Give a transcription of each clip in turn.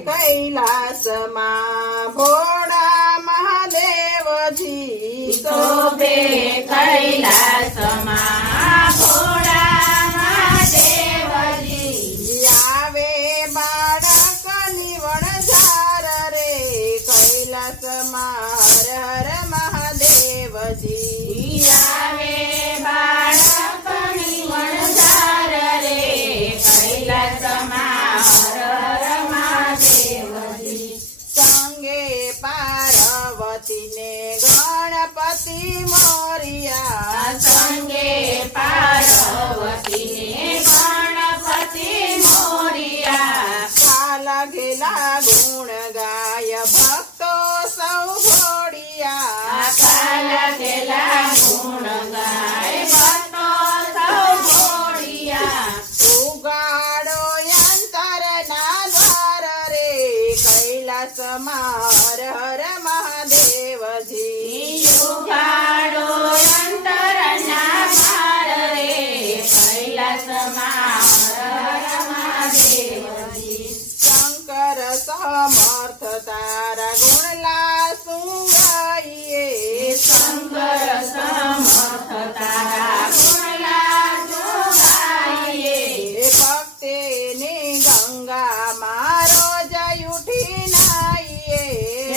कैलासમાં ભોળા મહાદેવજી શોભે કૈલાસમાં ભોળા મહાદેવજી આવે બાળકની વણઝાર રે કૈલાસમાં હર હર મહાદેવજી આવે બાળકની વણઝાર રે કૈલાસમાં હર હર મહાદેવજી સંગે પાર્વતીને ગણપતિ મોરિયા સંગે પાર્વતીને ગણપતિ મોરિયા કાલા ઘેલા ગુણ ગાય ભક્તો સૌ ઘોડિયા કાલા કેલા ગુણ ગાય ભક્તો સૌ ઘોડિયા ઉગાડો અંતરના દ્વાર રે કૈલાસમાં હર હર મહાદેવજી ઉગાડો અંતરના ભાર રે કૈલાસમાં હર હર મહાદેવજી શંકર સમર્થ તારા ગુણલા સુંગાઈએ શંકર સમર્થ તારા ગુણલા જોગાઈએ ભક્તિની ગંગા મારો જય ઉઠી નાઈએ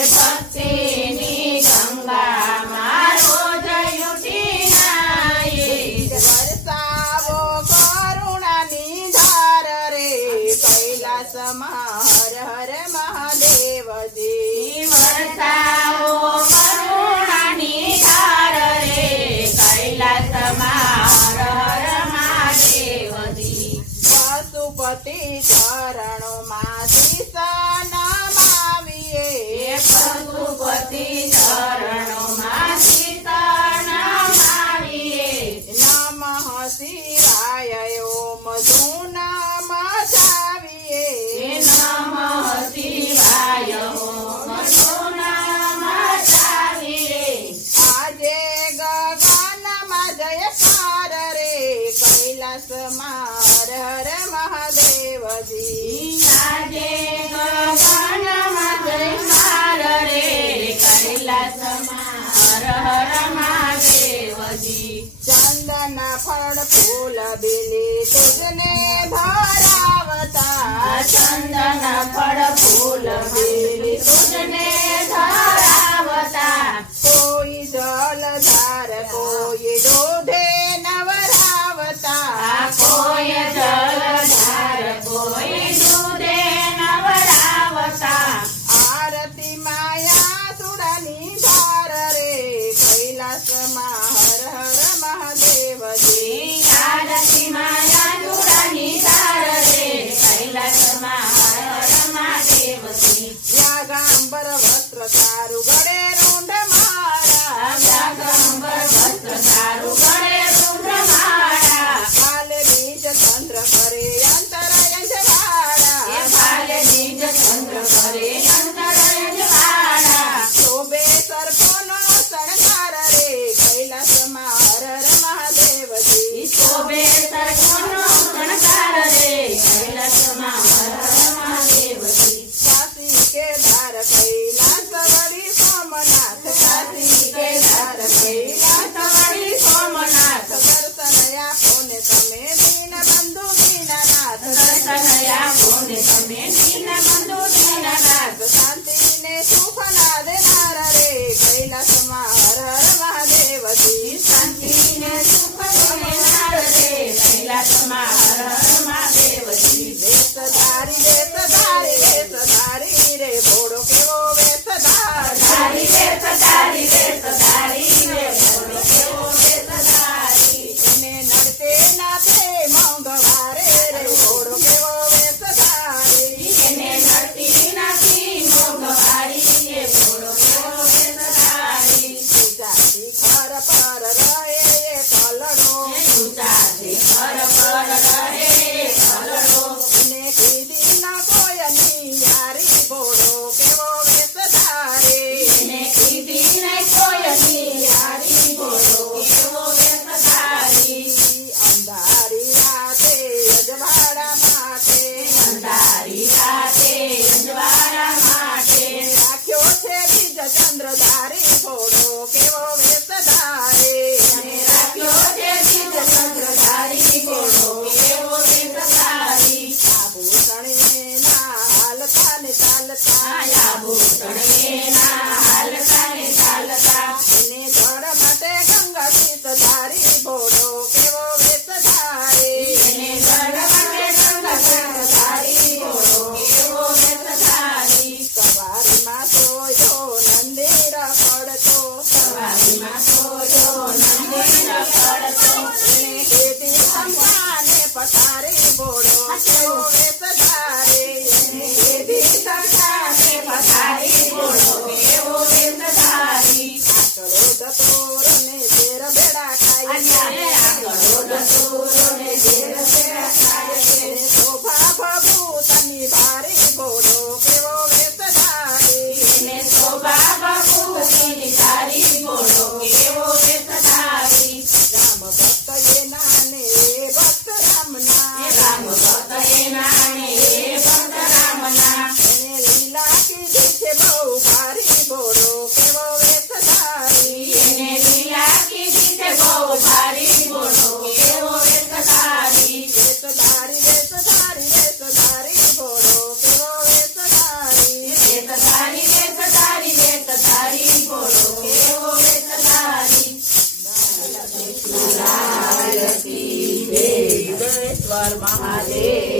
ભક્તિની ગંગામાં રોજ ઉઠી નાઈએ વરસાવો કરુણાની ધાર રે કૈલાસમાં હર હર મહાદેવજી વરસાવો કરુણાની ધાર રે કૈલાસમાં હર હર મહાદેવજી પશુપતિ ચરણોમાં શીશ નમાવીએ પશુપતિ ચરણોમાં શીતળ નમાવીએ નમઃ શિવાય ઓમ ધૂન મચાવીએ નમઃ શિવાય ઓમ ધૂન મચાવીએ આજે ગગનમાં જયકાર રે કૈલાસમાં હર હર મહાદેવજી આજે ગગનમાં જયકાર રે કૈલાસમાં હર હર મહાદેવજી ચંદન ફળ ફૂલ બેલી તુજને ધરાવતા ચંદન ફળ ફૂલ બેલી તુજને ધરાવતા કોઈ જલધાર કોઈ દૂધે નવરાવતા કોઈ જલધાર કોઈ દૂધે નવરાવતા આરતી માયા સુરની ધાર રે કૈલાસમાં હર હર મહાદેવજી આરતી માયા ચૂડાની હર મહાદેવ